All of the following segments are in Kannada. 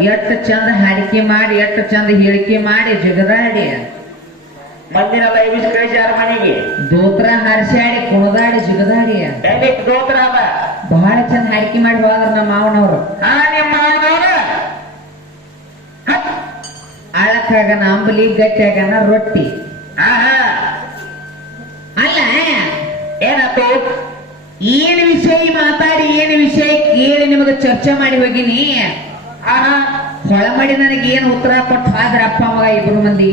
ಎಷ್ಟು ಚಂದ ಹಾಡಿಕೆ ಮಾಡಿ ಎಷ್ಟು ಚಂದ ಹೇಳಿಕೆ ಮಾಡಿ ಜಗದಾಡಿ ಮಂದಿನೆಲ್ಲ ಇವಿಸ್ ಕಳಿಸ್ಯಾರ ಮನೆಗೆ ದೋತ್ರ ಹಾರಿಸಾಡಿ ಕುಣದಾಡಿ ಜಗದಾಡಿ ದೋತ್ರ ಅದ ಬಹಳ ಚಂದ ಹಾಡಿಕೆ ಮಾಡಿ ಹೋದ್ರ ನಮ್ಮ ಮಾವನವ್ರು ನಿಮ್ಮ ಮಾವನವ್ರ ಆಳಕ್ಕಾಗನ ಅಂಬಲಿ ಗಟ್ಟಿಯಾಗನ ರೊಟ್ಟಿ ಅಲ್ಲ ಏನಾಯ್ತು ಏನ್ ವಿಷಯ ಮಾತಾಡಿ ಏನ್ ವಿಷಯ ಕೇಳಿ ನಿಮಗೆ ಚರ್ಚೆ ಮಾಡಿ ಹೋಗಿನಿ ಹೊಳಮಡಿ ನನಗೆ ಏನ್ ಉತ್ತರ ಕೊಟ್ಟು ಆದ್ರ ಅಪ್ಪ ಮಗ ಇಬ್ರು ಮಂದಿ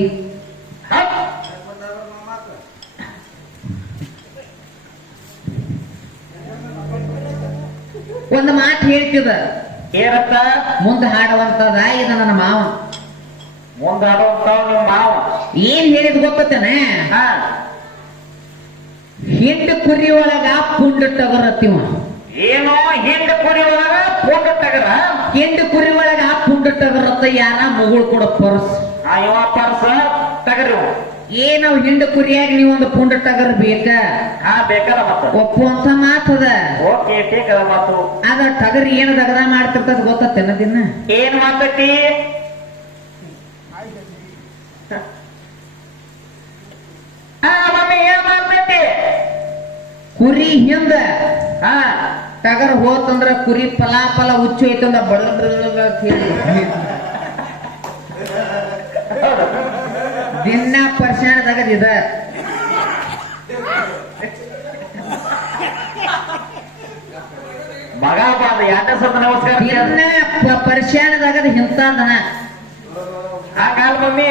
ಒಂದು ಮಾತು ಹೇಳ್ತಿದ ಏನಂತ ಮುಂದೆ ಹಾಡುವಂತದ ಇದು ನನ್ನ ಮಾವ ಮುಂದೆ ಹಾಡುವಂತ ನಿಮ್ಮ ಮಾವ ಏನ್ ಹೇಳಿದ್ ಗೊತ್ತೇನೆ ಹಿಂಡು ಕುರಿ ಒಳಗ ಪುಂಡ ಟಗರತ್ತಿವ ಏನೋ ಹಿಂಡು ಕುರಿ ಒಳಗ ಪುಂಡ ಟಗರ ಹಿಂಡು ಕುರಿ ಒಳಗ ಪುಂಡ ಟಗರತ್ತ ಯಾರ ಮುಗುಳ್ ಕೊಡ ಪರ್ಸ್ ಇವ ಪರ್ಸ ಟಗರಿ ಏನಾವ್ ಹಿಂಡು ಕುರಿಯಾಗಿ ನೀವೊಂದು ಪುಂಡ ಟಗರ್ ಬೇಕ ಬೇಕಲ್ಲ ಮತ್ತ ಒಪ್ಪುವಂತ ಮಾತದ ಓಕೆ ಟೇಕದ ಮಾತು ಅದ ಟಗರ್ ಏನ್ ದಗದ ಮಾಡ್ತಿರ್ತದ ಗೊತ್ತೇನ ದಿನ ಏನ್ ಮಾಡ್ತೈತಿ ಮಮ್ಮಿ ಏನ್ ಮಾಡ್ತೈತಿ ಕುರಿ ಹಿಂದ ಟಗರ್ ಹೋತಂದ್ರ ಕುರಿ ಫಲಾಫಲ ಹುಚ್ಚು ಐತಂದ್ರ ಬಡ ದಿನ ಪರ್ಶಾಣದಾಗದ ಮಗ ಬಾದ ಯಾಟ ಸತ ನಮಸ್ಕಾರ ದಿನ ಪರ್ಶಾಣದಾಗದ ಹಿಂತಾದನ ಹಾಗಾಲ್ ಮಮ್ಮಿ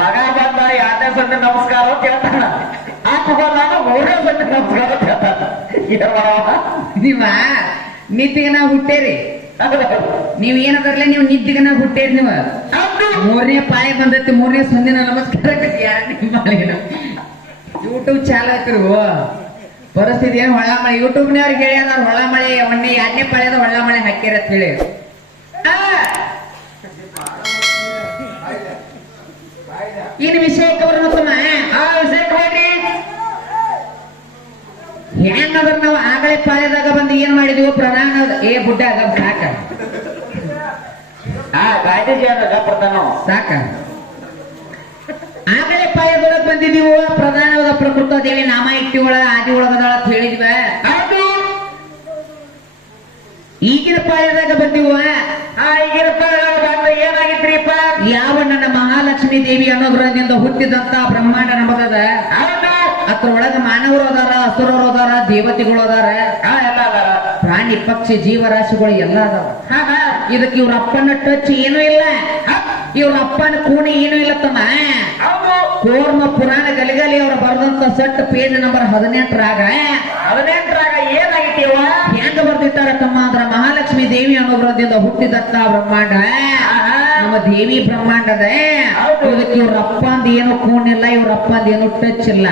ಮಗ ಬಂದ ಯಾಟ ಸತ ನಮಸ್ಕಾರ ಕೇಳ್ತಾನ ನಾನು ಮೂರೇ ಸತ ನಮಸ್ಕಾರ ಕೇಳ್ತಾನ ನೀವ ನಿದ್ದಿಗೆ ನಾವು ಹುಟ್ಟೇರಿ ನೀವ್ ಏನದರ್ಲೆ ನೀವು ನಿದ್ದಿಗೆ ನಾವು ಹುಟ್ಟೇರಿ ನೀವು ಮೂರನೇ ಪಾಳೆ ಬಂದೈತಿ ಮೂರನೇ ಸಂದಿನ ನಮಸ್ಕಾರ ಯೂಟ್ಯೂಬ್ ಚಾಲು ಆಯ್ತಿರು ಪರಿಸ್ಥಿತಿ ಏನ್ ಹೊಳ ಮಳೆ ಯೂಟ್ಯೂಬ್ನವ್ರಿಗೆ ಹೇಳ್ಯಾರ ಹೊಳ ಮಳೆ ಒಂದೇ ಎರಡನೇ ಪಾಳ್ಯದ ಹೊಳ ಮಳೆ ಹಾಕ್ಯಾರ ಅಂತ ಹೇಳಿ ಇನ್ ವಿಷಯಕ್ಕೆ ಬರೋಣ ವಿಷಯಕ್ಕೆ ಹೋಗ್ರಿ ಹೆಂಗಂದ್ರ ನಾವು ಆಗಲೇ ಪಾಳ್ಯದಾಗ ಬಂದು ಏನ್ ಮಾಡಿದ್ವಿ ಪ್ರಧಾನ ಬುಡ್ಡ ಆಗ ಸಾಕ ಗಾಂಧೀಜಿ ಸಾಕ ಆಗಲೇ ಪಾಳ್ಯದೊಳಗ್ ಬಂದಿದೀವು ಪ್ರಧಾನವಾದ ಪ್ರಕೃತ ದೇವಿ ನಾಮ ಇಟ್ಟಿ ಒಳಗ ಆದಿ ಒಳಗದಾಳ ಅಂತ ಹೇಳಿದ್ವ ಈಗಿನ ಪಾಳ್ಯದಾಗ ಬಂದಿವ ಈಗಿನ ಪಾಳ್ಯದಾಗ ಏನಾಗಿತ್ರಿಪ್ಪ ಯಾವ ನನ್ನ ಮಹಾಲಕ್ಷ್ಮೀ ದೇವಿ ಅನುಗ್ರಹದಿಂದ ಹುಟ್ಟಿದಂತ ಬ್ರಹ್ಮಾಂಡ ನಮ್ಮದ ಅದ್ರೊಳಗ ಮಾನವರು ಅದಾರ ಅಸುರರು ಅದಾರ ದೇವತೆಗಳು ಅದಾರ ಎಲ್ಲ ಅದಾರ ಪ್ರಾಣಿ ಪಕ್ಷಿ ಜೀವರಾಶಿಗಳು ಎಲ್ಲ ಅದಾವ ಇದಕ್ಕೆ ಇವ್ರ ಅಪ್ಪನ ಟಚ್ ಏನೂ ಇಲ್ಲ ಇವ್ರ ಅಪ್ಪನ ಕೂಣಿ ಏನೂ ಇಲ್ಲ ತಮ್ಮ ಕೋರ್ಮ ಪುರಾಣ ಗಲಿಗಲಿ ಅವರು ಬರೆದಂತ ಸೆಟ್ ಪೇಜ್ ನಂಬರ್ 18ರಾಗ ಏನಾಗಿತ್ತೀವ ಹೆಂಗ ಬರ್ದಿಟ್ಟಾರ ತಮ್ಮ ಅಂದ್ರ ಮಹಾಲಕ್ಷ್ಮಿ ದೇವಿ ಅನುಗ್ರಹದಿಂದ ಹುಟ್ಟಿದತ್ತ ಬ್ರಹ್ಮಾಂಡ ನಮ್ಮ ದೇವಿ ಬ್ರಹ್ಮಾಂಡದ ಇದಕ್ಕೆ ಇವ್ರ ಅಪ್ಪ ಅಂದ ಏನು ಕೂಣಿಲ್ಲ ಇವ್ರ ಅಪ್ಪ ಅಂದ ಏನು ಟಚ್ ಇಲ್ಲ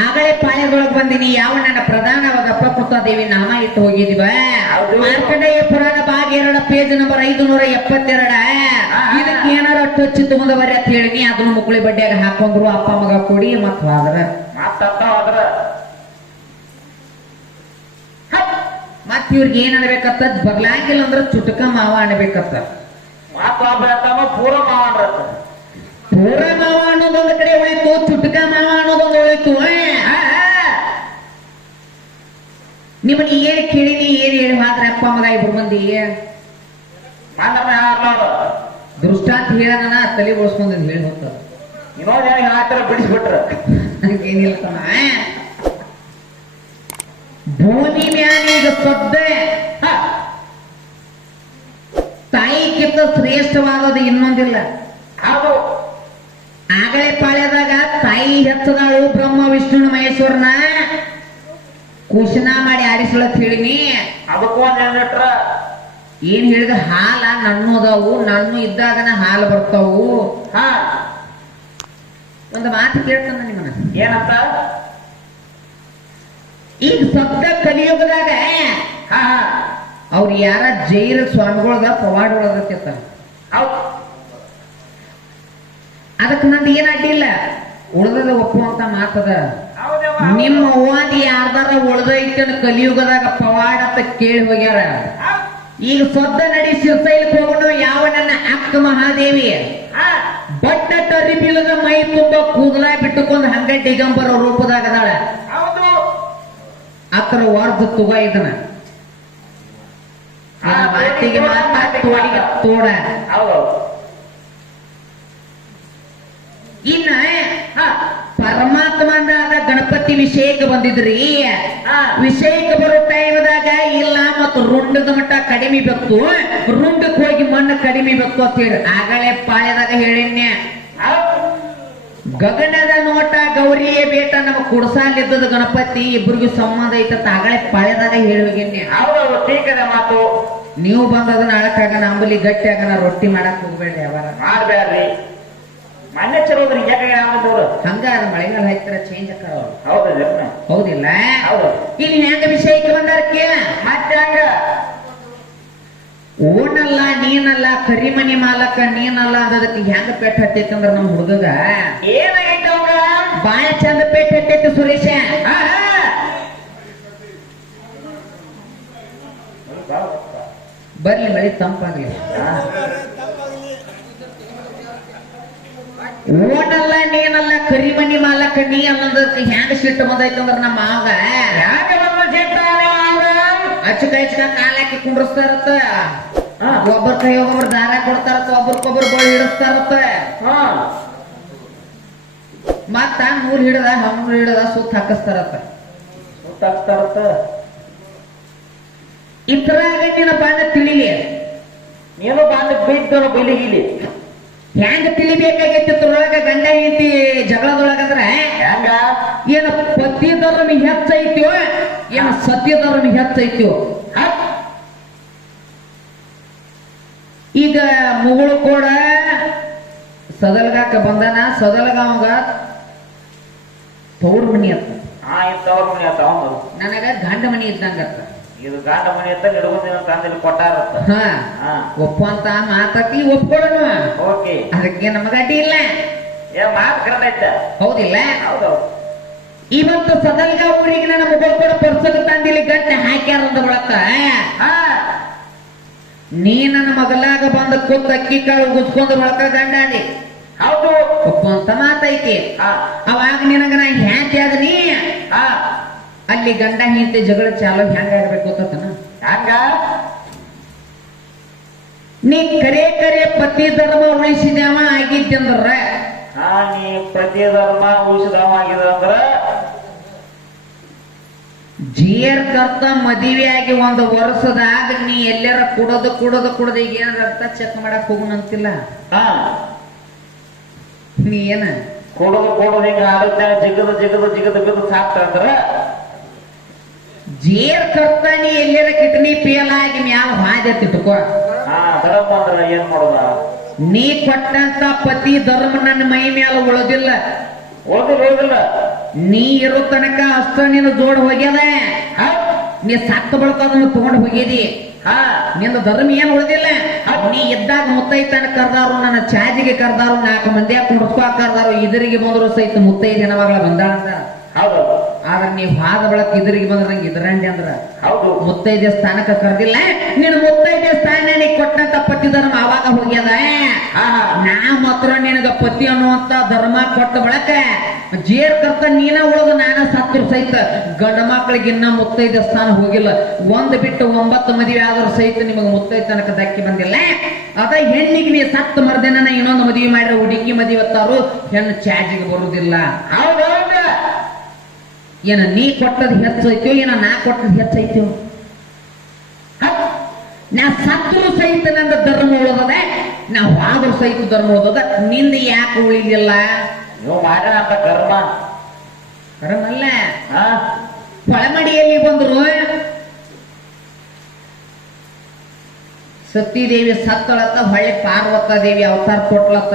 ಆಗಲೇ ಪಾಳ್ಯದೊಳಗ್ ಬಂದಿನಿ ಯಾವ ನನ್ನ ಪ್ರಧಾನವಾದ ಪ್ರಕೃತ ದೇವಿ ನಾಮ ಇಟ್ಟು ಹೋಗಿದೀವ ಮಾರ್ಕಂಡೇಯ ಪುರಾಣ ಭಾಗ 2 ಪೇಜ್ ನಂಬರ್ 572 ಇದಕ್ಕೆ ಏನಾರ ಟಚ್ ತಗೊಂಡವರಿ ಅಂತ ಹೇಳಿನಿ ಅದನ್ನು ಮುಕ್ಕಳಿ ಬಡ್ಡಿಯಾಗ ಹಾಕೊಂಡ್ರು ಅಪ್ಪ ಮಗ ಕೊಡಿ ಮತ್ ಹೋದ್ರ ಮತ್ ಇವ್ರಿಗೆ ಏನ್ ಅನ್ಬೇಕತ್ತ ಬರ್ಲಾಂಗಿಲ್ಲ ಅಂದ್ರ ಚುಟಕ ಮಾವ ಅನ್ಬೇಕತ್ತ ಪೂರ ಮಾವ ಪೂರ ಮಾವ ಅನ್ನೋದೊಂದು ಕಡೆ ಉಳಿತು ಚುಟಕ ಮಾವ ಅನ್ನೋದೊಂದು ಉಳಿತು ನಿಮ್ಮನ್ನ ಏನ್ ಕೇಳಿನಿ ಏನ್ ಹೇಳಿ ಹೋದ್ರ ಅಪ್ಪ ಮಗ ಇಬ್ರು ಮಂದಿ ದೃಷ್ಟಾಂತ ಹೇಳನ ತಲೆ ಬೋಳ್ಸ್ಕೊಂಡ್ ಹೇಳಿ ಹೋಗ್ತದ ಇನ್ನೊಂದು ಬಿಡಿಸ್ಬಿಟ್ರ ಏನಿಲ್ಲ ತಮ್ಮ ಭೂಮಿ ಮ್ಯಾನೀಗ ಸದ್ದೆ ತಾಯಿಗಿಂತ ಶ್ರೇಷ್ಠವಾದದ್ದು ಇನ್ನೊಂದಿಲ್ಲ ಹೌದು ಆಗಲೇ ಪಾಳ್ಯದಾಗ ತಾಯಿ ಹೆಚ್ಚದಾಳು ಬ್ರಹ್ಮ ವಿಷ್ಣು ಮಹೇಶ್ವರನ ಕುಶನ ಮಾಡಿ ಆಡಿಸಲತ್ ಹೇಳಿನಿ ಅದಕ್ಕೂ ಒಂದ್ ಏನ್ ಹೇಳಿದ ಹಾಲ ನಣ್ಣು ಅದಾವು ನಣ್ಣು ಇದ್ದಾಗನ ಹಾಲು ಬರ್ತಾವು ಒಂದು ಮಾತು ಕೇಳ್ತಾನ ನಿಮ್ಮನ್ನ ಏನಂತ ಈಗ ಸದ್ದ ಕಲಿಯುಗದಾಗ ಅವ್ರು ಯಾರ ಜೈಲ ಸ್ವಾಮಿಗಳದ ಪವಾಡಗಳದ ಅದಕ್ಕೆ ನಂದು ಏನ್ ಅಡ್ಡಿಲ್ಲ ಉಳ್ದದ ಒಪ್ಪುವಂತ ಮಾತದ ನಿಮ್ಮ ಓದಿ ಯಾರ್ದಾರ ಉಳ್ದೈತನ ಕಲಿಯುಗದಾಗ ಪವಾಡ ಅಂತ ಕೇಳಿ ಹೋಗ್ಯಾರ ಈಗ ಸೊದ್ದ ನಡಿ ಶಿರ್ಸೈಲಕ್ಕೆ ಹೋಗೋಣ ಯಾವ ನನ್ನ ಅಕ್ಕ ಮಹಾದೇವಿ ಹಾ ಬಟ್ಟ ಟರಿಬಿಲದ ಮೈ ತುಂಬ ಕೂದಲ ಬಿಟ್ಟುಕೊಂಡು ಹಂಗ ದಿಗಂಬರ ರೂಪದಾಗ ಅದಾಳ ಹೌದು ಅತ್ರ ವಾರ್ಧ ತುಗ ಇದನ್ನ ಮಾತಿಗೆ ಮಾತಾಡಿ ತೋಡ ಹೌದು ಇನ್ನ ಪರಮಾತ್ಮನಾದ ಗಣಪತಿ ವಿಷಯಕ್ಕೆ ಬಂದಿದ್ರಿ ವಿಷಯಕ್ಕೆ ಬರೋ ಟೈಮ್ದಾಗ ಇಲ್ಲ ಮತ್ತು ರುಂಡದ ಮಟ್ಟ ಕಡಿಮೆ ಬೇಕು ರುಂಡಕ್ಕೆ ಹೋಗಿ ಮಣ್ಣು ಕಡಿಮೆ ಬೇಕು ಅಂತ ಹೇಳಿ ಆಗಲೇ ಪಾಳ್ಯದಾಗ ಹೇಳಿನ್ಯ ಗಗನದ ನೋಟ ಗೌರಿಯೇ ಬೇಟ ನಮ್ಮ ಕುಡಸಾಲಿದ್ದದ ಗಣಪತಿ ಇಬ್ಬರಿಗೂ ಸಂಬಂಧ ಐತಂತ ಆಗಲೇ ಪಾಳ್ಯದಾಗ ಹೇಳುವಗಿನ್ಯ ಹೌದು ಟೀಕದ ಮಾತು ನೀವು ಬಂದದನ್ನ ಅಳಕಾಗ ನಂಬಲಿ ಗಟ್ಟಿ ಆಗನ ರೊಟ್ಟಿ ಮಾಡಕ್ ಹೋಗ್ಬೇಡ್ರಿ ಅವರ ಮಾಡ್ಬೇಡ್ರಿ ಮೊನ್ನೆ ಚಲೋದ್ರಿ ಯಾಕೆ ಆಗೋದು ಹಂಗ ಅದ ಮಳೆಗಾಲ ಹಾಕ್ತಾರ ಚೇಂಜ್ ಅಕ್ಕಾರ ಹೌದು ಹೌದಿಲ್ಲ ಹೌದು ಇಲ್ಲಿ ಹೆಂಗ ವಿಷಯಕ್ಕೆ ಬಂದಾರ ಕೇಳ ಮತ್ತೆ ಹಂಗ ಓನಲ್ಲ ನೀನಲ್ಲ ಕರಿಮನಿ ಮಾಲಕ ನೀನಲ್ಲ ಅದಕ್ಕೆ ಹೆಂಗ ಪೇಟ್ ಹತ್ತೈತಂದ್ರ ನಮ್ ಹುಡುಗಗ ಏನಾಗೈತೆ ಅವಾಗ ಬಾಳ ಚಂದ ಪೇಟ್ ಹತ್ತೈತಿ ಸುರೇಶ ಬರ್ಲಿ ಮಳಿ ತಂಪಾಗ್ಲಿ ಓನಲ್ಲ ನೀನಲ್ಲ ಕರಿಮನಿ ಮಾಲಕ ನೀ ಅನ್ನೋದಕ್ಕೆ ಹೆಂಗ ಸಿಟ್ಟು ಬಂದೈತಂದ್ರ ನಮ್ಮ ಮಾವ ಯಾಕೆ ಬಂದ ಸಿಟ್ಟಾನೆ ಅಚ್ಚಕ ಹೆಚ್ಚಕ ಕಾಲ ಹಾಕಿ ಕುಂಡ್ರಸ್ತಾರತ್ತ ಒಬ್ಬರ ಕೈ ಒಬ್ಬೊಬ್ರು ದಾರ ಕೊಡ್ತಾರತ್ತ ಒಬ್ರಕೊಬ್ರು ಗೋಳಿ ಹಿಡಿಸ್ತಾರತ್ತ ಮತ್ತ ನೂಲ್ ಹಿಡದ ಹಣ್ಣು ಹಿಡದ ಸುತ್ತ ಹಾಕಿಸ್ತಾರತ್ತ ಸುತ್ತಾಕ್ತಾರತ್ತ ಇದ್ರಾಗ ನಿನ್ನ ಬಾಣ ತಿಳಿಲಿ ನೀನು ಬಾಂಧ ಬೈದನು ಬಲಿಗಿಲಿ ಹೆಂಗ ತಿಳಿಬೇಕಾಗೈತಿ ಇದ್ರೊಳಗ ಗಂಡ ಹೆಂಡತಿ ಜಗಳದೊಳಗಂದ್ರ ಹೆಂಗ ಏನ ಪತಿ ಧರ್ಮ ಹೆಚ್ಚೈತ್ಯೋ ಏನ ಸತ್ಯ ಧರ್ಮ ಹೆಚ್ಚೈತ್ಯೋ ಈಗ ಮುಗುಳು ಕೂಡ ಸದಲ್ಗಾಕ ಬಂದಾನ ಸದಲ್ಗಾವಂಗ ತವ್ರ ಮನಿ ಅತ್ತ ಇಂಥವ್ರ ಮನೆ ಆತ ಅವನು ನನಗ ಗಂಡ ಮನಿ ಇದ್ದಂಗತ್ತ ಇದು ಗಾಂಡ ಮನೆ ಅಂತ ಹಿಡ್ಕೊಂದಿನ ತಂದಲ್ಲಿ ಕೊಟ್ಟಾರತ್ತ ಒಪ್ಪಂತ ಮಾತಾಕಿ ಒಪ್ಕೊಳ್ಳೋಣ ಓಕೆ ಅದಕ್ಕೆ ನಮಗ ಅಡ್ಡಿ ಇಲ್ಲ ಮಾತು ಕರೆಕ್ಟ್ ಆಯ್ತ ಹೌದಿಲ್ಲ ಹೌದು ಇವತ್ತು ಸದಲ್ಗ ಊರಿಗೆ ನನ್ನ ಮುಗುಳು ಕೂಡ ಪರ್ಸಕ ತಂದಿಲಿ ಗಂಟೆ ಹಾಕ್ಯಾರ ಅಂದ ಬಳಕ ನೀ ನನ್ನ ಮಗಲಾಗ ಬಂದ ಕೂತ್ ಅಕ್ಕಿ ಕಾಳು ಗುಸ್ಕೊಂಡ್ ಬಳಕ ಗಂಡಾದಿ ಹೌದು ಒಪ್ಪಂತ ಮಾತೈತಿ ಅವಾಗ ನಿನಗ ನಾ ಹ್ಯಾಂತಿ ಆದ ನೀ ಅಲ್ಲಿ ಗಂಡ ಹೆಂಡತಿ ಜಗಳ ಚಾಲು ಹೆಂಗ ಇರ್ಬೇಕು ಗೊತ್ತನ ಹಂಗ ನೀ ಕರೆ ಕರೆ ಪತಿ ಧರ್ಮ ಉಳಿಸಿದವ ಆಗಿದ್ದಂದ್ರ ನೀ ಪ್ರತಿ ಧರ್ಮ ಉಳಿಸಿದವ ಆಗಿದಂದ್ರ ಜಿಯರ್ ಕರ್ತ ಮದುವೆ ಆಗಿ ಒಂದು ವರ್ಷದಾಗ ನೀ ಎಲ್ಲಾರ ಕುಡದು ಈಗ ಏನ್ ರಕ್ತ ಚೆಕ್ ಮಾಡಕ್ ಹೋಗುನಂತಿಲ್ಲ ನೀ ಏನ ಕೊಡೋದು ಹಿಂಗ ಆಡೋದ್ ಜಿಗದ ಬಿದ್ದು ಸಾಕ್ತಂದ್ರ ಜೇರ್ ಕರ್ತ ನೀ ಎಲ್ಲಾರ ಕಿಡ್ನಿ ಫೇಲ್ ಆಗಿ ಮ್ಯಾಲ ಹಾದಿ ತಿಟ್ಕೋ ಧರ್ಮ ಅಂದ್ರ ಏನ್ ಮಾಡೋದ ನೀ ಕೊಟ್ಟಂತ ಪತಿ ಧರ್ಮ ನನ್ನ ಮೈ ಮ್ಯಾಲ ಉಳದಿಲ್ಲ ಹೋಗಿಲ್ಲ ನೀ ಇರೋ ತನಕ ಅಷ್ಟ ನೀನು ಜೋಡ್ ಹೋಗ್ಯದ ನೀ ಸತ್ತ ಬಳಕ ಅದನ್ನು ತಗೊಂಡ್ ಹೋಗಿದಿ ನಿನ್ನ ಧರ್ಮ ಏನ್ ಉಳಿದಿಲ್ಲ ನೀ ಇದ್ದಾಗ ಮುತ್ತೈತನ ಕರ್ದಾರು ನನ್ನ ಚಾಜಿಗೆ ಕರ್ದಾರು 4 ಮಂದಿ ಕುಂಡ್ಸ್ಕೊ ಕರ್ದಾರು ಇದರಿಗೆ ಬಂದ್ರು ಸಹಿತ ಮುತ್ತೈದು ಹೆಣಮಗಳ ಬಂದಾಳ ಅಂತ ಹೌದು ಆದ್ರೆ ನೀವ್ ಹಾದ ಬಳಕ ಇದರಿಗೆ ಬಂದ್ರ ನಂಗೆ ಇದರಂಡಿ ಅಂದ್ರ ಹೌದು ಮುತ್ತೈದೆ ಸ್ಥಾನಕ್ಕೆ ಕರ್ದಿಲ್ಲ ನೀನು ಮುತ್ತೈದೆ ಸ್ಥಾನ ನೀ ಕೊಟ್ಟಂತ ಪತಿ ಧರ್ಮ ಅವಾಗ ಹೋಗ್ಯದ ನಾ ಮಾತ್ರ ನಿನಗ ಪತಿ ಅನ್ನುವಂತ ಧರ್ಮ ಕೊಟ್ಟ ಬಳಕ ಜೇರ್ ಕರ್ತ ನೀನ ಉಳಿದು ನಾನ ಸತ್ರು ಸಹಿತ ಗಂಡ ಮಕ್ಕಳಿಗೆ ಇನ್ನ ಮುತ್ತೈದೆ ಸ್ಥಾನ ಹೋಗಿಲ್ಲ 1 ಬಿಟ್ಟು 9 ಮದುವೆ ಆದ್ರೂ ಸಹಿತ ನಿಮಗೆ ಮುತ್ತೈದೆ ತನಕ ದಕ್ಕಿ ಬಂದಿಲ್ಲ ಅದ ಹೆಣ್ಣಿಗೆ ನೀ ಸತ್ತ ಮರ್ದೇನ ಇನ್ನೊಂದು ಮದುವೆ ಮಾಡಿದ್ರೆ ಹುಡುಗಿ ಮದುವೆ ಹೊತ್ತಾರು ಹೆಣ್ಣು ಚಾಜಿಗೆ ಬರುವುದಿಲ್ಲ ಹೌದೌದ ಏನ ನೀ ಕೊಟ್ಟದ್ ಹೆಚ್ಚೈತೋ ಏನ ನಾ ಕೊಟ್ಟದ್ ಹೆಚ್ಚೈತೋ ನಾ ಸತ್ರು ಸಹಿತ ನಂದ ಧರ್ಮ ಉಳಿದದ ನಾ ಆದ್ರೂ ಸಹಿತ ಧರ್ಮ ಉಳಿದದ ನಿಂದ ಯಾಕೆ ಉಳಿಲಿಲ್ಲ ನೀವು ಮಾಡೋಣ ಅಂತ ಕರ್ಮ ಕರ್ಮಲ್ಲ ಪಳಮಡಿಯಲ್ಲಿ ಬಂದ್ರು ಸತೀದೇವಿ ಸತ್ತೊಳತ್ತ ಹೊಳ್ಳಿ ಪಾರ್ವತ ದೇವಿ ಅವತಾರ ಕೊಟ್ಲತ್ತ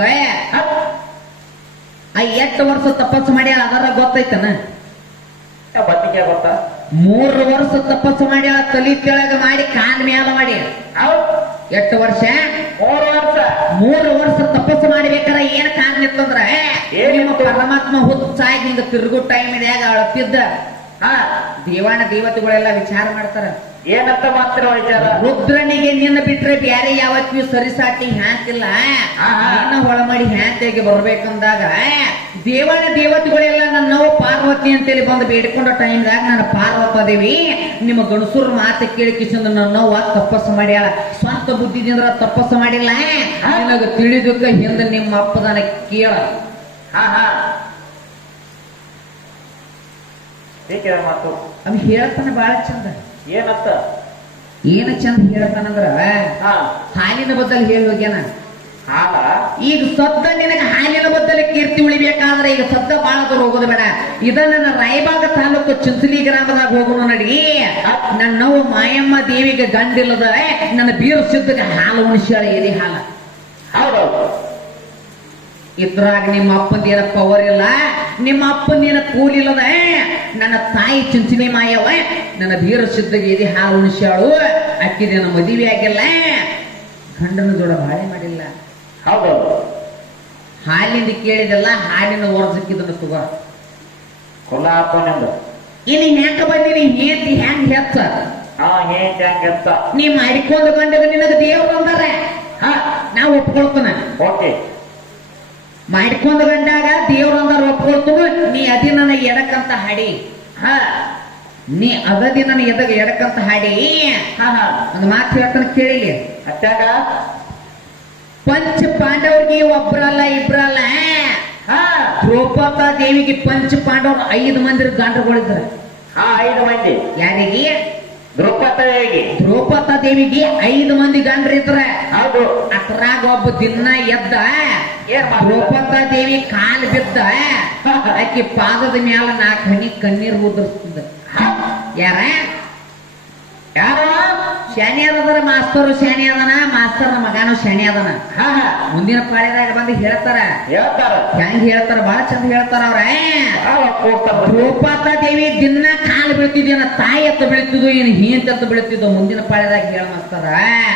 8 ವರ್ಷ ತಪಸ್ಸು ಮಾಡ್ಯಾಳ ಅದರ ಗೊತ್ತೈತನ ಬತ್ತಿಗೆ ಗೊತ್ತಾ 3 ವರ್ಷ ತಪಸ್ಸು ಮಾಡ್ಯಾಳ ತಲಿ ಕೆಳಗ ಮಾಡಿ ಕಾಲ್ ಮ್ಯಾಲ ಮಾಡಿ 8 ವರ್ಷ 3 ವರ್ಷ ತಪಸ್ಸು ಮಾಡ್ಬೇಕಾರ ಏನ್ ಕಾರಣ ಇತ್ತಂದ್ರ ನಿಮ್ಮ ಪರಮಾತ್ಮ ಹುಚ್ಚಾಗಿ ಹಿಂಗ ತಿರುಗು ಟೈಮ್ ಇದ್ಯಾಗ ಅಳತಿದ್ದ ಹಾ ದೇವಾನ ದೇವತೆಗಳೆಲ್ಲ ವಿಚಾರ ಮಾಡ್ತಾರ. ಏನಂತ ಮಾತ್ರ ವಿಚಾರ? ರುದ್ರನಿಗೆ ನಿನ್ನ ಬಿಟ್ರೆ ಬ್ಯಾರೆ ಯಾವತ್ತಿಗೂ ಸರಿಸಾಟಿ ಹ್ಯಾಂತಿಲ್ಲ, ನಿನ್ನ ಹೊಳ ಮಾಡಿ ಹ್ಯಾಂತಿಗೆ ಬರ್ಬೇಕಂದಾಗ ದೇವಾನ ದೇವತೆಗಳೆಲ್ಲ ನನ್ನವು ಪಾರ್ವತಿ ಅಂತೇಳಿ ಬಂದು ಬೇಡಿಕೊಂಡ ಟೈಮ್ದಾಗ ನಾನು ಪಾರ್ವತ ದೇವಿ ನಿಮ್ಮ ಗಣಸೂರ್ ಮಾತು ಕೇಳಿ ಕಿಶಂದ ನನ್ನವ್ವ ತಪಸ್ಸು ಮಾಡ್ಯಾಳ. ಸ್ವಂತ ಬುದ್ಧಿದಿಂದ ತಪಸ್ಸು ಮಾಡಿಲ್ಲ, ನಿನಗ ತಿಳಿದಕ್ಕ ಹಿಂದೆ ನಿಮ್ಮ ಅಪ್ಪದನ ಕೇಳ. ಹಾ ಹಾ ಬೇಕಿರ ಮಾತು ಅವ್ ಹೇಳ್ತಾನ ಬಾಳ ಚಂದ. ಏನಂತ? ಏನ ಚಂದ ಹೇಳ್ತಾನಂದ್ರ ಹಾ ಹಾಲಿನ ಬದ್ದಲ್ ಹೇಳಿ ಹೋಗ್ಯಾನ. ಹಾಲ ಈಗ ಸದ್ದ ನಿನಗ ಹಾಲಿನ ಬದ್ದಲ ಕೀರ್ತಿ ಉಳಿಬೇಕಾದ್ರೆ ಈಗ ಸದ್ದ ಬಾಳ ದೂರ ಹೋಗೋದು ಬೇಡ. ಇದ ನನ್ನ ರಾಯಬಾಗ ತಾಲೂಕು ಚಿಂಚಲಿ ಗ್ರಾಮದಾಗ ಹೋಗೋಣ ನಡಿ. ನನ್ನವು ಮಾಯಮ್ಮ ದೇವಿಗೆ ಗಂಡಿಲ್ಲದ ನನ್ನ ಬೀರ ಸಿದ್ಧಗೆ ಹಾಲು ಉಣಿಸ್ಯಾಳ, ಎದೆ ಹಾಲ. ಹೌದೌದು. ಇದ್ರಾಗ ನಿಮ್ಮ ಅಪ್ಪಂದೇನ ಪವರ್ ಇಲ್ಲ, ನಿಮ್ಮ ಅಪ್ಪಂದೇನ ಕೂಲಿಲ್ಲದ ನನ್ನ ತಾಯಿ ಚಿಂಚಲಿ ಮಾಯವ ನನ್ನ ಬೀರ ಸಿದ್ಧಗೆ ಎದೆ ಹಾಲು ಉಣಿಸ್ಯಾಳು. ಅಕ್ಕಿದೇನ ಮದುವೆ ಆಗಿಲ್ಲ, ಗಂಡನ ಜೋಡ ಬಾಳೆ ಮಾಡಿಲ್ಲ. ಹೌದೌದು. ಹಾಲಿಂದ ಕೇಳಿದೆಲ್ಲ ಹಾಲಿನ ವರ್ಜಕ್ಕಿದನ್ನ ತಗೋ. ಕೊಲ್ಲಾಪನೆಂದು ಇಲ್ಲಿ ಹೆಂಗ ಬಂದಿನಿ ಹೇಂತಿ ಹೆಂಗ್ ಹೆಚ್ಚ ಹಾ ಹೆಂಗಂತ ನೀ ಮಾಡಿಕೊಂಡು ಗಂಡಗ ನಿನಗ ದೇವ್ರು ಅಂದಾರ. ಹಾ ನಾ ಒಪ್ಕೊಳ್ತಾನ. ಓಕೆ. ಮಾಡಿಕೊಂಡ ಗಂಡಾಗ ದೇವ್ರು ಅಂದಾರ ಒಪ್ಕೊಳ್ತು. ನೀ ಅದಿ ನನ್ನ ಎಡಕ್ಕಂತ ಹಾಡಿ. ಹಾ ನೀ ಅಗದಿ ನನ್ನ ಎಡಕ್ಕಂತ ಹಾಡಿ. ಹಾ ಹಾ ಒಂದು ಮಾತು ಹೇಳ್ತಾನ ಕೇಳಿಲಿ. ಅತ್ತಾಗ ಪಂಚ ಪಾಂಡವರಿಗೆ ಒಬ್ರಲ್ಲ ಇಬ್ರಲ್ಲ, ಹಾ ದ್ರೌಪದ ದೇವಿಗೆ ಪಂಚ ಪಾಂಡವರು 5 ಮಂದಿ ಗಂಡರುಗಳಿದ್ರ. ಹಾ 5 ಮಂದಿ. ಯಾರಿಗೆ? ದ್ರೌಪದಿಗೆ. ದ್ರೌಪದ ದೇವಿಗೆ 5 ಮಂದಿ ಗಂಡ್ರಿದ್ರ. ಹೌದು. ಅದ್ರಾಗ ಒಬ್ಬ ದಿನ ಎದ್ದ ಏನ್ ಮಾಡ್ದ? ದ್ರೌಪದ ದೇವಿ ಕಾಲು ಬಿದ್ದ ಆಕಿ ಪಾದದ ಮ್ಯಾಲ 4 ಹನಿ ಕಣ್ಣೀರು ಉದುರಿಸ್ತದ. ಯಾರ? ಯಾರ? ಶಾನಿ ಅದರ ಮಾಸ್ತರು ಶಾನಿ ಅದನ, ಮಾಸ್ತರ್ನ ಮಗನು ಶಾನಿ ಅದನ. ಹಾ ಹಾ ಮುಂದಿನ ಪಾಳ್ಯದಾಗ ಬಂದು ಹೇಳ್ತಾರ. ಹೇಳ್ತಾರ. ಹೆಂಗ್ ಹೇಳ್ತಾರ? ಬಹಳ ಚಂದ ಹೇಳ್ತಾರ ಅವ್ರ. ಹೋಗ್ತಾರ. ದ್ರೌಪದ ದೇವಿ ದಿನ ಕಾಲು ಬೀಳ್ತಿದ್ಯನ, ತಾಯಿ ಎತ್ತ ಬೀಳ್ತಿದ್ವು, ಏನು ಹಿಂತ ಎತ್ತ ಬೀಳ್ತಿದ್ವು. ಮುಂದಿನ ಪಾಳ್ಯದಾಗ ಹೇಳ ಮಾಸ್ತಾರ.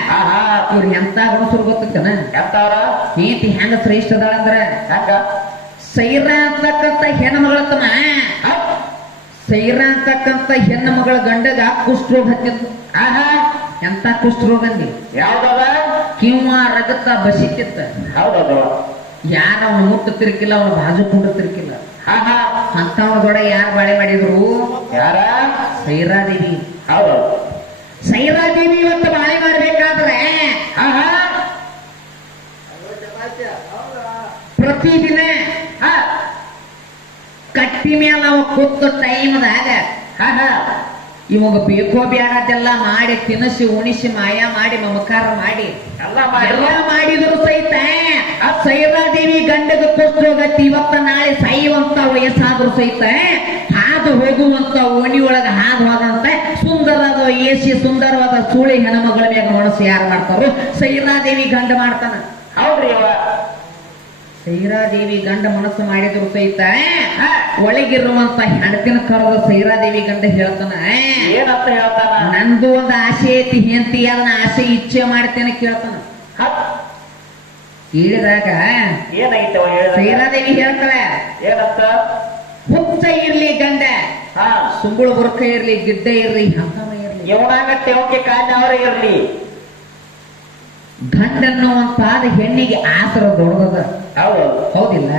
ಹಾ ಹಾ ಇವ್ರು ಎಂತ ಗಣಸರು ಗೊತ್ತನ? ಎಂತವ್ರ? ಹಿಂತಿ ಹೆಂಗ ಶ್ರೇಷ್ಠ ಅದಾಳ ಅಂದ್ರ ಹೆಂಗ? ಸೈರಾ ಅಂತಕ್ಕಂತ ಹೆಣ್ಮಗಳತ್ತನ. ಸೈರಾ ಅಂತಕ್ಕಂತ ಹೆಣ್ಣು ಮಗಳ ಗಂಡಗ ಕುಷ್ಠರೋಗ ಹತ್ತಿತ್ತು. ಆಹಾ ಎಂತ ಕುಷ್ಠರೋಗ ಅಂದಿ? ಯಾವ್ದದ? ಕಿವ್ವ ರಗತ್ತ ಬಸಿತಿತ್ತ. ಹೌದದು. ಯಾರ ಅವನು ಮುಟ್ಟು ತಿರ್ಕಿಲ್ಲ, ಅವನು ಬಾಜು ಕುಂಡು ತಿರ್ಕಿಲ್ಲ. ಹಾ ಹಾ ಅಂತವನ ಕೂಡ ಯಾರು ಬಾಳೆ ಮಾಡಿದ್ರು? ಯಾರ? ಸೈರಾದೇವಿ. ಹೌದೌದು. ಸೈರಾದೇವಿ ಇವತ್ತು ಬಾಳೆ ಮಾಡ್ಬೇಕಾದ್ರೆ ಆಹಾ ಪ್ರತಿದಿನ ಹಾ ಕಟ್ಟಿ ಮೇಲೆ ಅವ ಕೂತ ಟೈಮ್ದಾಗ ಹಾ ಹಾ ಇವಾಗ ಬೇಕೋ ಬ್ಯಾಡದೆಲ್ಲ ಮಾಡಿ ತಿನ್ನಿಸಿ ಉಣಿಸಿ ಮಾಯ ಮಾಡಿ ಮಮಕಾರ ಮಾಡಿ ಎಲ್ಲ ಮಾಡಿದ್ರು ಸಹಿತ ಆ ಸೈರಾದೇವಿ ಗಂಡಗ ಕೊಟ್ಟೋಗತ್ತಿ ಇವತ್ತ ನಾಳೆ ಸಾಯುವಂತ ವಯಸ್ಸಾದ್ರು ಸಹಿತ ಹಾದು ಹೋಗುವಂತ ಓಣಿ ಒಳಗ ಹಾದು ಹೋದಂತ ಸುಂದರವಾದ ಏಸಿ ಸುಂದರವಾದ ಸೂಳಿ ಹೆಣ್ಮಗಳ ಮ್ಯಾಗ ಮನಸ್ಸು ಯಾರು ಮಾಡ್ತಾರೋ? ಸೈರಾದೇವಿ ಗಂಡ ಮಾಡ್ತಾನ. ಹೌದ್ರಿ. ಸೈರಾದೇವಿ ಗಂಡ ಮನಸ್ಸು ಮಾಡಿದ್ರು ಸಹಿತ ಒಳಗಿರುವಂತ ಹೆಣತಿನ ಕರೆದ ಸೈರಾದೇವಿ ಗಂಡ ಹೇಳ್ತಾನ, ಏನಂತ ಹೇಳ್ತಾನ? ನಂದು ಒಂದು ಆಸೆ ಐತಿ, ಹೆಂತಿ ಅದನ್ನ ಆಸೆ ಇಚ್ಛೆ ಮಾಡ್ತೇನೆ ಕೇಳ್ತಾನ. ಕೇಳಿದಾಗ ಏನಾಗಿತ್ತು ಸೈರಾದೇವಿ ಹೇಳ್ತಾಳೆ, ಏನಂತ? ಹುಚ್ಚ ಇರ್ಲಿ ಗಂಡ, ಹಾ ಸುಂಬುಳು ಬುರ್ಕ ಇರ್ಲಿ, ಗಿಡ್ಡ ಇರ್ಲಿ, ಹಂತವ ಇರ್ಲಿ, ಇವನಾಗ ತೆವಕೆ ಕಾಯ್ದವರ ಇರ್ಲಿ, ಗಂಡನ್ನುವಂತಾದ ಹೆಣ್ಣಿಗೆ ಆಸರ ದೊಡ್ಡದ. ಹೌದಿಲ್ಲ?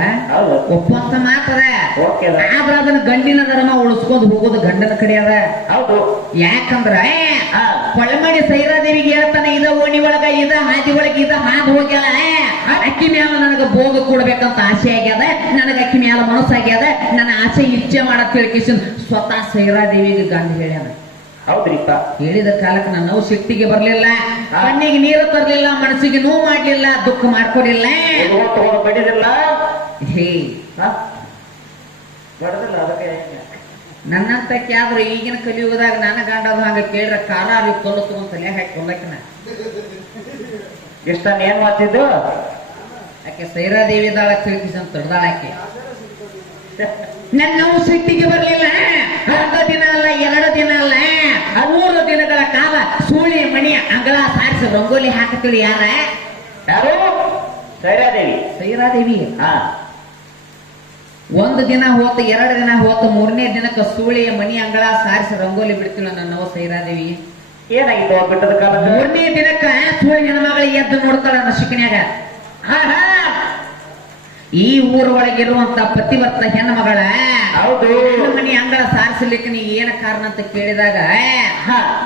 ಒಪ್ಪಂತ ಮಾತದ. ಆದ್ರ ಅದನ್ನ ಗಂಡಿನ ಧರ್ಮ ಉಳಿಸ್ಕೊಂಡು ಹೋಗೋದು ಗಂಡನ ಕಡೆ ಅದ. ಹೌದು. ಯಾಕಂದ್ರ ಕೊಳಮಡಿ ಸೈರಾದೇವಿಗೆ ಹೇಳ್ತಾನೆ, ಇದ ಓಣಿ ಒಳಗ ಇದ ಹಾದಿ ಒಳಗ ಇದ ಹಾದು ಹೋಗ್ಯಾಳ, ಅಕ್ಕಿ ಮ್ಯಾಲ ನನಗ ಭೋಗ ಕೊಡ್ಬೇಕಂತ ಆಸೆ ಆಗ್ಯದ, ನನಗ ಅಕ್ಕಿ ಮ್ಯಾಲ ಮನಸ್ಸಾಗ್ಯದ, ನನ್ನ ಆಸೆ ಇಚ್ಛೆ ಮಾಡತ್ ಹೇಳ್ಕೇಶನ್ ಸ್ವತಃ ಸೈರಾದೇವಿಗೆ ಗಂಡ ಹೇಳ್ಯಾನ. ಹೌದ್ರಿಪ್ಪ. ಹೇಳಿದ ಕಾಲಕ್ಕೆ ನಾವು ಸಿಟ್ಟಿಗೆ ಬರ್ಲಿಲ್ಲ, ಕಣ್ಣಿಗೆ ನೀರು ತರ್ಲಿಲ್ಲ, ಮನಸ್ಸಿಗೆ ನೋವು ಮಾಡ್ಲಿಲ್ಲ, ದುಃಖ ಮಾಡ್ಕೊಡಿಲ್ಲ, ಬಡಿದಿಲ್ಲ. ಹೇ ಬಡದಿಲ್ಲ. ಅದಕ್ಕೆ ನನ್ನಂತಕ್ಕೆ ಆದ್ರೆ ಈಗಿನ ಕಲಿಯುಗದಾಗ ನನ್ನ ಗಂಡದ ಹಂಗ ಕೇಳ್ರ ಕಾಲ ಅಲ್ಲಿ ತೊಲು ತಗೊಂಡ್ ತಲೆ ಹಾಕಿ ಕೊಂದಕಿನ ಇಷ್ಟ ಏನ್ ಮಾಡ್ತಿದ್ದು? ಆಕೆ ಸೈರಾದೇವಿ ದಾಳ ತಿಳ್ಕಿಸಂತ ತಡ್ದಾಳ ಆಕೆ. ನನ್ನ ಸಿಟ್ಟಿಗೆ ಬರ್ಲಿಲ್ಲ. ಅರ್ಧ ದಿನ ಅಲ್ಲ, 2 ದಿನ ಅಲ್ಲ, 3 ದಿನಗಳ ಕಾಲ ಸೂಳಿ ಮಣಿ ಅಂಗಳ ಸಾರಿಸಿ ರಂಗೋಲಿ ಹಾಕತಿಳಿ. ಯಾರ? ಯಾರು? ಸೈರಾದೇವಿ. ಸೈರಾದೇವಿ. ಹಾ ಒಂದು ದಿನ ಹೋತು, 2 ದಿನ ಹೋತು, 3ನೇ ದಿನಕ್ಕೆ ಸೂಳಿಯ ಮನಿ ಅಂಗಳ ಸಾರಿಸಿ ರಂಗೋಲಿ ಬಿಡ್ತಿಲ್ಲ ನನ್ನವ ಸೈರಾದೇವಿ. ಏನಾಗಿತ್ತು ಆ ಬೆಟ್ಟದ ಕಾಲಕ್ಕ? 3ನೇ ದಿನಕ್ಕ ಸೂಳಿ ಹೆಣ್ಮಗಳಿಗೆ ಎದ್ದು ನೋಡ್ತಾಳ ನಶಿಕನ್ಯಾಗ. ಈ ಊರೊಳಗಿರುವಂತ ಪತಿವರ್ತ ಹೆಣ್ಣು ಮಗಳ ಹೌದು. ಮನಿ ಅಂಗಳ ಸಾರಿಸಲಿಕ್ಕೆ ನೀ ಏನ ಕಾರಣ ಅಂತ ಕೇಳಿದಾಗ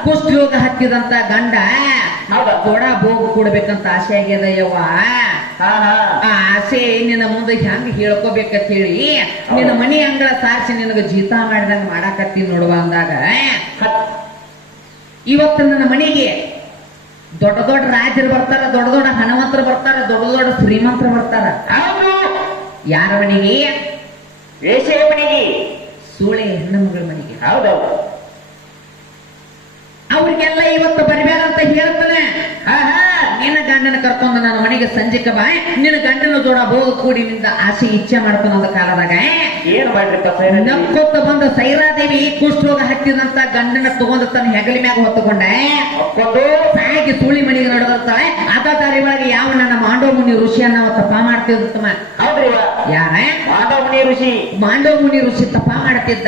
ಕುಷ್ಠರೋಗ ಹತ್ತಿದಂತ ಗಂಡ ಕೊಡ ಬೋಗು ಕೊಡ್ಬೇಕಂತ ಆಸೆ ಆಗ್ಯದ ಯವ್ವ. ಆ ಆಸೆ ನಿನ್ನ ಮುಂದೆ ಹೆಂಗ್ ಹೇಳ್ಕೋಬೇಕಂತ ಹೇಳಿ ನಿನ್ನ ಮನಿ ಅಂಗಳ ಸಾರಿಸಿ ನಿನಗ ಜೀತ ಮಾಡಿದಂಗ ಮಾಡಾಕತ್ತಿ ನೋಡುವ ಅಂದಾಗ, ಇವತ್ತು ನನ್ನ ಮನೆಗೆ ದೊಡ್ಡ ದೊಡ್ಡ ರಾಜರು ಬರ್ತಾರ, ದೊಡ್ಡ ದೊಡ್ಡ ಹಣವಂತರು ಬರ್ತಾರ, ದೊಡ್ಡ ದೊಡ್ಡ ಶ್ರೀಮಂತರು ಬರ್ತಾರ. ಯಾರ ಮನೆಗೆ? ವೇಷೆಯ ಮನೆಗೆ, ಸೂಳೆ ಹೆಣ್ಣು ಮಗಳ ಮನೆಗೆ. ಹೌದೌದು. ಅವ್ರಿಗೆಲ್ಲ ಇವತ್ತು ಬರಬೇಕಂತ ಹೇಳ್ತಾನೆ. ನಿನ್ನ ಗಂಡನ ಕರ್ಕೊಂಡು ನನ್ನ ಮನೆಗೆ ಸಂಜೆಕ ಬಾ, ನಿನ್ನ ಗಂಡನ ಜೋಡ ಹೋಗ ಕೂಡಿ ನಿಂದ ಆಸೆ ಇಚ್ಛೆ ಮಾಡ್ಕೊಂಡ ಕಾಲದಾಗ ಏನ್ ಮಾಡ್ರಿಪ್ಪ? ನಕ್ಕೊತ್ತ ಬಂದ ಸೈರಾದೇವಿ ಕುಷ್ಠರೋಗ ಹತ್ತಿದಂತ ಗಂಡನ ತಗೊಂಡು ತನ್ನ ಹೆಗಲಿ ಮ್ಯಾಗ ಹೊತ್ತುಕೊಂಡೆ ಸಾಗಿ ಸೂಳಿ ಮನೆಗೆ ನಡೆದಿರ್ತಾಳೆ. ಅದ ದಾರಿ ಒಳಗೆ ಯಾವ ನನ್ನ ಮಾಂಡವ ಮುನಿ ಋಷಿಯನ್ನ ತಪ್ಪ ಮಾಡ್ತಿರ್ತಮ್ಮ. ಯಾರ? ಮಾಂಡವ ಮುನಿ ಋಷಿ. ಮಾಂಡವ ಮುನಿ ಋಷಿ ತಪ್ಪ ಮಾಡ್ತಿದ್ದ.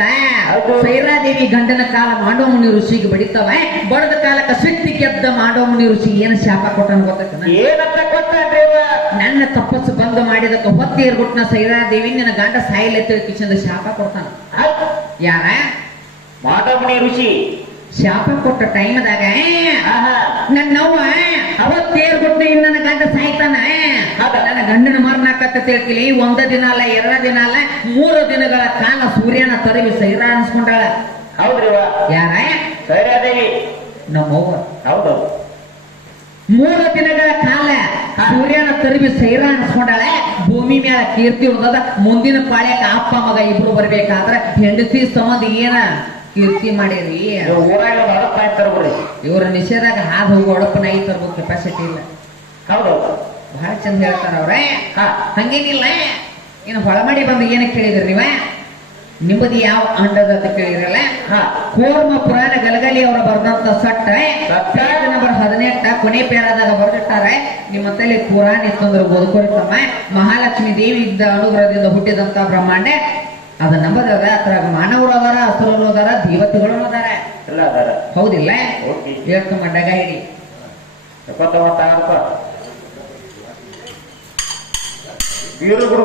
ಸೈರಾದೇವಿ ಗಂಡನ ಕಾಲ ಮಾಂಡವ ಮುನಿ ಋಷಿಗೆ ಬಡಿತಾವ. ಬಡದ ಕಾಲಕ್ಕೆ ಸಿಟ್ಟಿ ಗೆದ್ದ ಮಾಂಡವ ಮುನಿ ಋಷಿ ಏನ ಶಾಪ ಕೊಟ್ಟನ ಗೊತ್ತಕ್ಕ? ಏನಂತ ಕೊಟ್ಟಾನ್ರಿ? ನನ್ನ ತಪಸ್ಸು ಬಂದ್ ಮಾಡಿದಕ್ಕೆ ಹೊತ್ತೇರ್ಬಿಟ್ನ ಸೈರಾದೇವಿ ನಿನ್ನ ಗಂಡ ಸಾಯಿಲೆ ಕಿಶಂದ ಶಾಪ ಕೊಡ್ತಾನ. ಯಾರ? ಮಾಂಡವ ಮುನಿ ಋಷಿ ಶಾಪ ಕೊಟ್ಟ ಟೈಮ್ದಾಗ ನನ್ನವ್ವ ಅವತ್ತೇರ್ಬಿಟ್ನ ಇನ್ನ ನನ್ನ ಗಂಡ ಸಾಯ್ತಾನ. ನನ್ನ ಗಂಡನ ಮರಣಾಕತ್ತ ತಿಳ್ಕಿಲಿ 1 ದಿನ ಅಲ್ಲ, 2 ದಿನ ಅಲ್ಲ, 3 ದಿನಗಳ ಕಾಲ ಸೂರ್ಯನ ತರವಿ ಸೈರಾ ಅನ್ಸ್ಕೊಂಡಾಳ. ಹೌದ್ರಿ. ಯಾರ? ಸೈರಾದೇವಿ ನಮ್ಮವ್ವ. ಹೌದೌದು. 3 ದಿನಗಳ ಕಾಲ ಸೂರ್ಯನ ತರವಿ ಸೈರಾ ಅನ್ಸ್ಕೊಂಡಾಳೆ. ಭೂಮಿ ಮೇಲೆ ಕೀರ್ತಿ ಉಳ್ದದ. ಮುಂದಿನ ಪಾಳ್ಯಕ್ಕ ಅಪ್ಪ ಮಗ ಇಬ್ರು ಬರ್ಬೇಕಾದ್ರೆ ಹೆಂಡತಿ ಸಂಬಂಧ ಏನ ಕೀರ್ತಿ ಮಾಡಿರಿ. ಊರಾಗ ಹೊರಪಾಯಿ ತರ್ಬಿಡ್ರಿ. ಇವ್ರ ನಿಷೇಧಾಗ ಹಾದು ಹೋಗೋ ಒಡಪನ ಐ ತರ್ಬೇಕು, ಕೆಪಾಸಿಟಿ ಇಲ್ಲ. ಹೌದೌದು. ಬಹಳ ಚಂದ ಹೇಳ್ತಾರ ಅವ್ರೆ. ಹಂಗೇನಿಲ್ಲ. ಇನ್ನು ಹೊಳಮಡಿ ಬಂದು ಏನ ಕೇಳಿದ್ರಿ ನೀವ? ನಿಮ್ಮದಿ ಯಾವ ಅಂಡದ ಅಂತ ಕೇಳಿದ್ರಲ್ಲ. ಕೋರ್ಮ ಪುರಾಣ ಗಲಗಲಿ ಅವರ ಬರೆದಂತ ಸಟ್ಟ ಪೇಜ್ ನಂಬರ್ 18 ಕೊನೆ ಪೇರಾದಾಗ ಬರೆದಿಟ್ಟಾರೆ. ನಿಮ್ಮ ತಲೆ ಪುರಾಣ ಇತ್ತಂದ್ರೆ ಓದ್ಕೊಳ್ತಮ್ಮ. ಮಹಾಲಕ್ಷ್ಮಿ ದೇವಿ ಇದ್ದ ಅನುಗ್ರಹದಿಂದ ಹುಟ್ಟಿದಂತ ಬ್ರಹ್ಮಾಂಡ ಅದ ನಂಬದದ. ಅದ್ರಾಗ ಮಾನವರು ಅದಾರ, ಹಸುರರು ಅದಾರ, ದೇವತೆಗಳು ಅದಾರ. ಎಲ್ಲ ಅದಾರ. ಹೌದಿಲ್ಲ? ಹೇಳ್ತಮ್ಮ ಡಗ ಹಿಡಿ. 79 ವೀರಗುರು